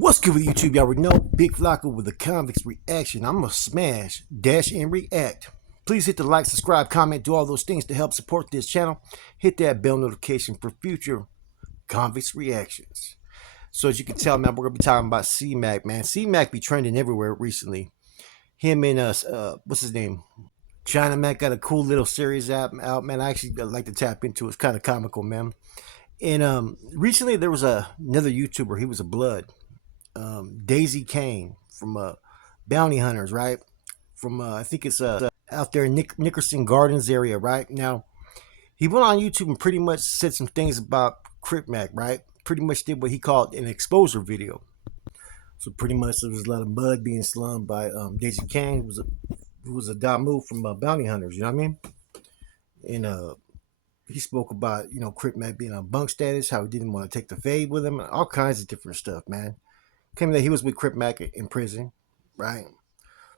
What's good with YouTube? Y'all already know Big Flocka with the convicts reaction. I'm gonna smash, dash, and react. Please hit the like, subscribe, comment, do all those things to help support this channel. Hit that bell notification for future convicts reactions. So as you can tell, man, we're gonna be talking about Macc, man. Macc be trending everywhere recently. Him and what's his name? China Macc got a cool little series out, man. I actually like to tap into it. It's kind of comical, man. And recently there was another YouTuber. He was a blood. Daisy Kane from Bounty Hunters, right? From I think it's out there in Nickerson Gardens area, right? Now he went on YouTube and pretty much said some things about Macc, right? Pretty much did what he called an exposure video. So pretty much there was a lot of mud being slummed by Daisy Kane, who was a Damu from Bounty Hunters, you know what I mean? And he spoke about, Macc being on bunk status, how he didn't want to take the fade with him, all kinds of different stuff, man. Came that he was with Macc in prison, right?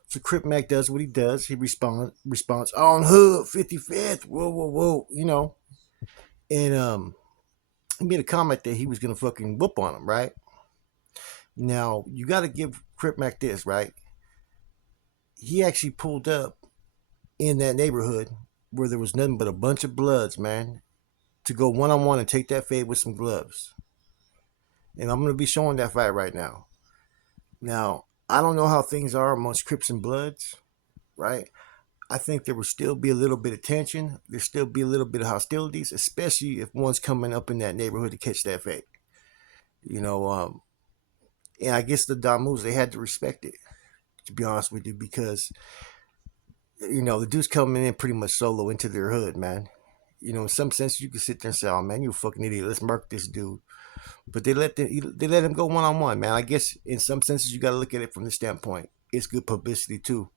So Macc does what he does. He responds on hood 55th, whoa, and he made a comment that he was gonna fucking whoop on him, right? Now you got to give Macc this, right? He actually pulled up in that neighborhood where there was nothing but a bunch of bloods, man, to go one-on-one and take that fade with some gloves. And I'm gonna be showing that fight right now. Now, I don't know how things are amongst Crips and Bloods, right? I think there will still be a little bit of tension. There'll still be a little bit of hostilities, especially if one's coming up in that neighborhood to catch that fake. And I guess the Damus, they had to respect it, to be honest with you, because, the dude's coming in pretty much solo into their hood, man. In some sense, you can sit there and say, oh, man, you a fucking idiot. Let's murk this dude. But they let him go one-on-one, man. I guess in some senses you got to look at it from the standpoint. It's good publicity too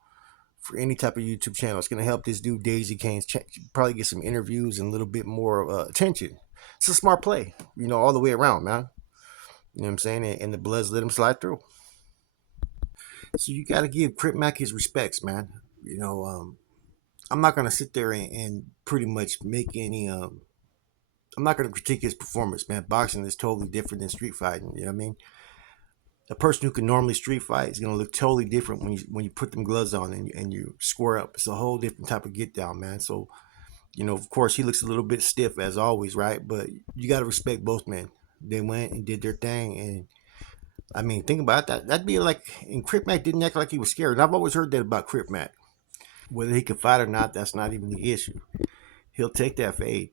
for any type of YouTube channel. It's going to help this dude Daisy Kane probably get some interviews and a little bit more attention. It's a smart play, all the way around, man. You know what I'm saying? And the Bloods let him slide through. So you got to give Macc his respects, man. I'm not going to sit there and pretty much make any I'm not going to critique his performance, man. Boxing is totally different than street fighting. You know what I mean? A person who can normally street fight is going to look totally different when you put them gloves on and you square up. It's a whole different type of get down, man. So, of course, he looks a little bit stiff as always, right? But you got to respect both men. They went and did their thing. And, I mean, think about that. That'd be like, and Macc didn't act like he was scared. And I've always heard that about Macc. Whether he could fight or not, that's not even the issue. He'll take that fade.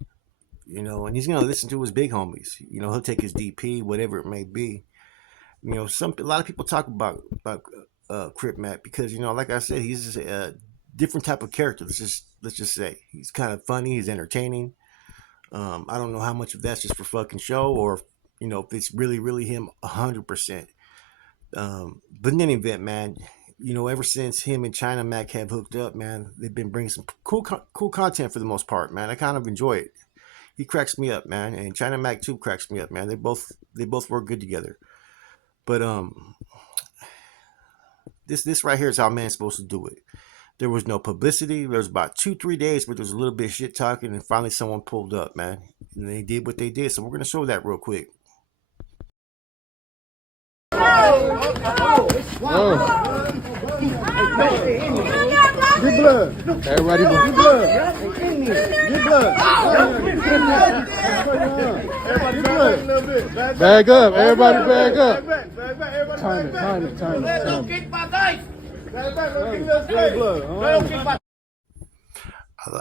And he's gonna listen to his big homies. He'll take his DP, whatever it may be. A lot of people talk about Macc because like I said, he's just a different type of character. Let's just say he's kind of funny, he's entertaining. I don't know how much of that's just for fucking show or if it's really him 100%. But in any event, man, ever since him and China Macc have hooked up, man, they've been bringing some cool content for the most part, man. I kind of enjoy it. He cracks me up, man, and China Macc too cracks me up, man. They both work good together. But this right here is how man's supposed to do it. There was no publicity. There was about 2-3 days where there was a little bit of shit talking, and finally someone pulled up, man, and they did what they did. So we're gonna show that real quick. Get blood. Everybody get blood. Get blood. Bag up. Everybody bag up. Time it.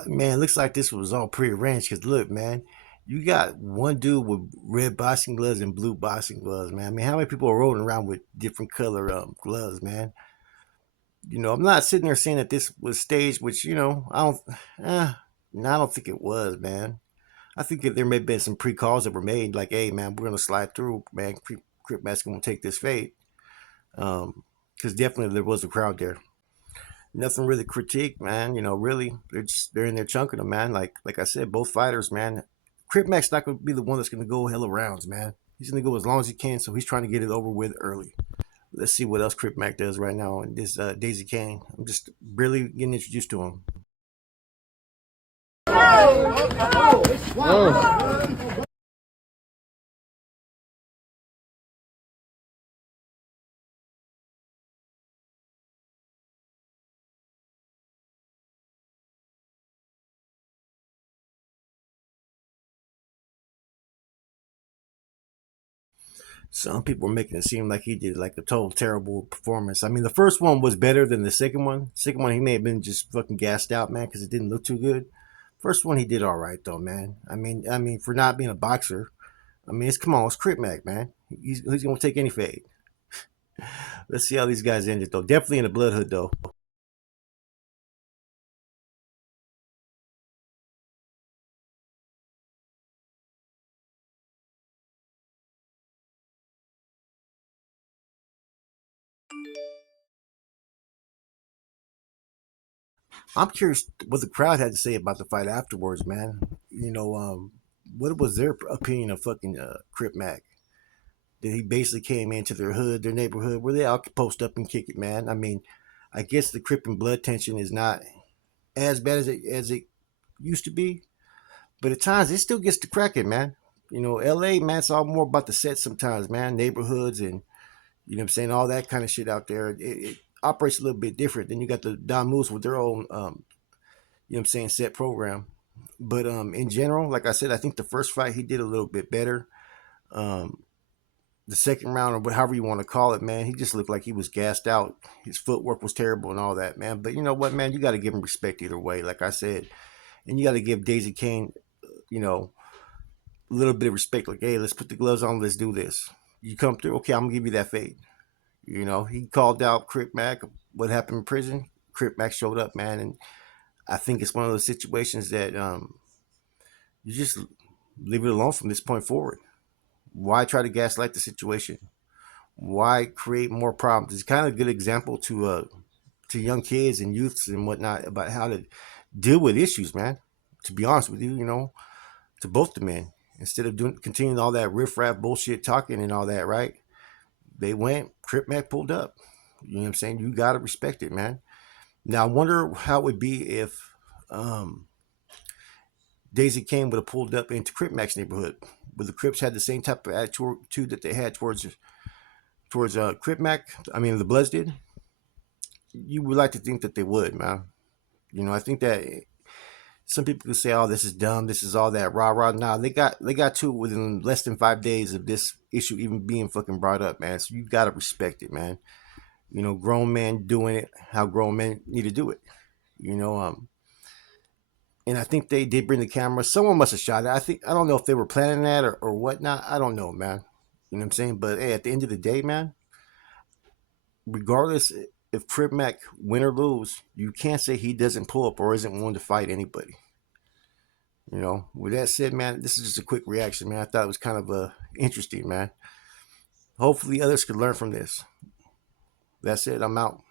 Man, it looks like this was all prearranged because look, man, you got one dude with red boxing gloves and blue boxing gloves, man. I mean, how many people are rolling around with different color gloves, man? I'm not sitting there saying that this was staged, which, I don't think it was, man. I think that there may have been some pre-calls that were made, like, hey, man, we're going to slide through, man. Macc's going to take this fade. Because definitely there was a crowd there. Nothing really critique, man. Really, they're in there chunking them, man. Like I said, both fighters, man. Macc's not going to be the one that's going to go hella rounds, man. He's going to go as long as he can, so he's trying to get it over with early. Let's see what else Macc does right now in this Daisy Kane. I'm just really getting introduced to him. Some people were making it seem like he did like a total terrible performance. I mean, the first one was better than the second one. Second one, he may have been just fucking gassed out, man, because it didn't look too good. First one, he did all right though, man. I mean, for not being a boxer, I mean, it's come on, it's Crip Mac, man. He's gonna take any fade. Let's see how these guys ended though. Definitely in the blood hood though. I'm curious what the crowd had to say about the fight afterwards, man. What was their opinion of fucking Crip Mac? That he basically came into their hood, their neighborhood, where they all could post up and kick it, man. I mean, I guess the Crip and blood tension is not as bad as it used to be, but at times it still gets to cracking, man. L.A. man, it's all more about the set sometimes, man. Neighborhoods and what I'm saying, all that kind of shit out there. It operates a little bit different. Then you got the Don Moose with their own, what I'm saying, set program. But in general, like I said, I think the first fight he did a little bit better. Um, the second round, or however you want to call it, man, he just looked like he was gassed out. His footwork was terrible and all that, man. But you know what, man, you got to give him respect either way, like I said, and you got to give Daisy Kane, you know, a little bit of respect. Like, hey, let's put the gloves on, let's do this. You come through, okay, I'm gonna give you that fade. He called out Crip Mac. What happened in prison? Crip Mac showed up, man, and I think it's one of those situations that you just leave it alone from this point forward. Why try to gaslight the situation? Why create more problems? It's kind of a good example to young kids and youths and whatnot about how to deal with issues, man. To be honest with you, to both the men, instead of doing continuing all that riffraff bullshit talking and all that, right? They went. Crip Mac pulled up. You know what I'm saying? You gotta respect it, man. Now I wonder how it would be if Daisy Kane would have pulled up into Crip Mac's neighborhood. Would the Crips had the same type of attitude that they had towards Crip Mac? I mean, the Bloods did. You would like to think that they would, man. I think that some people could say, "Oh, this is dumb. This is all that rah rah." Nah, they got to it within less than 5 days of this issue even being fucking brought up, man. So you gotta respect it, man. Grown men doing it how grown men need to do it. You know, and I think they did bring the camera. Someone must have shot it. I don't know if they were planning that or whatnot. I don't know, man. You know what I'm saying? But hey, at the end of the day, man, regardless if Crip Mac win or lose, you can't say he doesn't pull up or isn't willing to fight anybody. With that said, man, this is just a quick reaction, man. I thought it was kind of interesting, man. Hopefully, others could learn from this. That's it. I'm out.